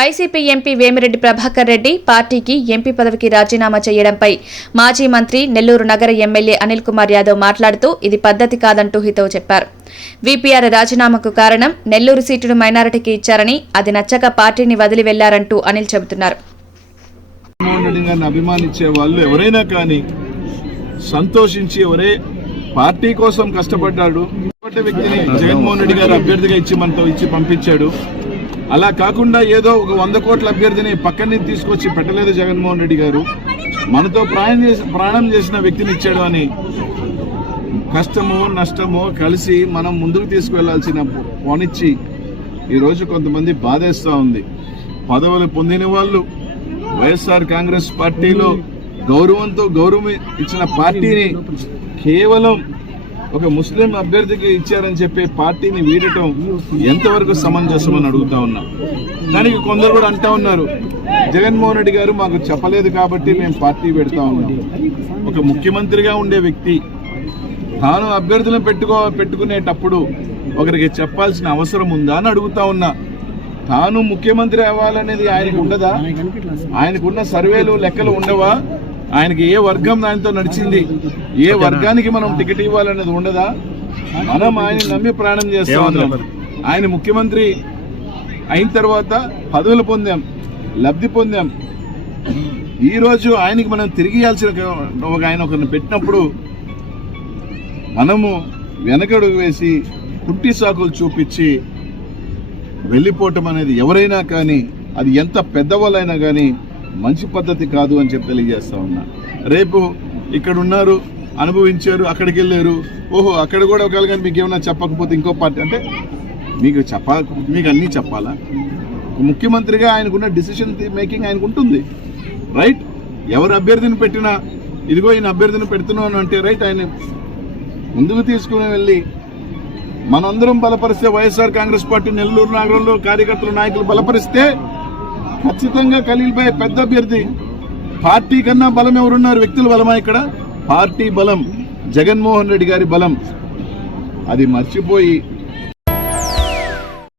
YCP MP Vemireddy Prabhakar Reddy పార్టీకి MP పదవికి రాజీనామా చేయడంపై మాజీ మంత్రి నెల్లూరు నగర ఎమ్మెల్యే అనిల్ కుమార్ యాదవ్ మాట్లాడుతూ ఇది పద్ధతి కాదంటూ హితవు చెప్పారు. వీపీఆర్ రాజీనామాకు కారణం నెల్లూరు సీటును మైనారిటీకి ఇచ్చారని, అది నచ్చక పార్టీని వదిలి వెళ్లారంటూ అనిల్ చెబుతున్నారు. అభిమానించే వాళ్ళు ఎవరైనా కానీ సంతోషించి ఎవరే పార్టీ కోసం కష్టపడ్డాడు వ్యక్తిని జగన్మోహన్ రెడ్డి గారు అభ్యర్థిగా ఇచ్చి పంపించాడు. అలా కాకుండా ఏదో ఒక 100 కోట్ల అభ్యర్థిని పక్కనే తీసుకొచ్చి పెట్టలేదు జగన్మోహన్ రెడ్డి గారు. మనతో ప్రాణం చేసిన వ్యక్తిని ఇచ్చాడు అని కష్టమో నష్టమో కలిసి మనం ముందుకు తీసుకువెళ్లాల్సిన పోనిచ్చి ఈరోజు కొంతమంది బాధేస్తూ ఉంది. పదవులు పొందిన వాళ్ళు వైఎస్ఆర్ కాంగ్రెస్ పార్టీలో గౌరవం ఇచ్చిన పార్టీని కేవలం ఒక ముస్లిం అభ్యర్థికి ఇచ్చారని చెప్పి పార్టీని వీడటం ఎంతవరకు సమంజసం అని అడుగుతా ఉన్నా. దానికి కొందరు కూడా అంటా ఉన్నారు, జగన్మోహన్ రెడ్డి గారు మాకు చెప్పలేదు కాబట్టి మేము పార్టీ పెడతా ఉన్నాం. ఒక ముఖ్యమంత్రిగా ఉండే వ్యక్తి తాను అభ్యర్థులను పెట్టుకునేటప్పుడు ఒకరికి చెప్పాల్సిన అవసరం ఉందా అని అడుగుతా ఉన్నా. తాను ముఖ్యమంత్రి అవ్వాలనేది ఆయనకు ఉండదా? ఆయనకున్న సర్వేలు లెక్కలు ఉండవా? ఆయనకి ఏ వర్గం దానితో నడిచింది, ఏ వర్గానికి మనం టికెట్ ఇవ్వాలనేది ఉండదా? మనం ఆయన నమ్మి ప్రాణం చేస్తా ఉన్నాం. ఆయన ముఖ్యమంత్రి అయిన తర్వాత పదవులు పొందాం, లబ్ధి పొందాం. ఈరోజు ఆయనకి మనం తిరిగి ఆయన ఒకరిని పెట్టినప్పుడు మనము వెనకడుగు వేసి కుట్టి సాకులు చూపించి వెళ్ళిపోవటం అనేది ఎవరైనా కానీ, అది ఎంత పెద్దవాళ్ళైనా కానీ మంచి పద్ధతి కాదు అని చెప్పి తెలియజేస్తా ఉన్నా. రేపు ఇక్కడ ఉన్నారు, అనుభవించారు, అక్కడికి వెళ్ళారు, ఓహో అక్కడ కూడా ఒకవేళ కానీ మీకు ఏమైనా చెప్పకపోతే ఇంకో పార్టీ అంటే మీకు అన్నీ చెప్పాలా? ముఖ్యమంత్రిగా ఆయనకున్న డిసిషన్ మేకింగ్ ఆయనకు ఉంటుంది, రైట్? ఎవరు అభ్యర్థిని పెట్టినా ఇదిగో ఈయన అభ్యర్థిని పెడుతున్నాను అంటే రైట్, ఆయన ముందుకు తీసుకుని వెళ్ళి మనందరం బలపరిస్తే, వైఎస్ఆర్ కాంగ్రెస్ పార్టీ నెల్లూరు నగరంలో కార్యకర్తలు నాయకులు బలపరిస్తే ఖచ్చితంగా ఖలీల్ భాయ్ పెద్ద అభ్యర్థి. పార్టీ కన్నా బలం ఎవరున్నారు? వ్యక్తుల బలమా? ఇక్కడ పార్టీ బలం, జగన్మోహన్ రెడ్డి గారి బలం. అది మర్చిపోయి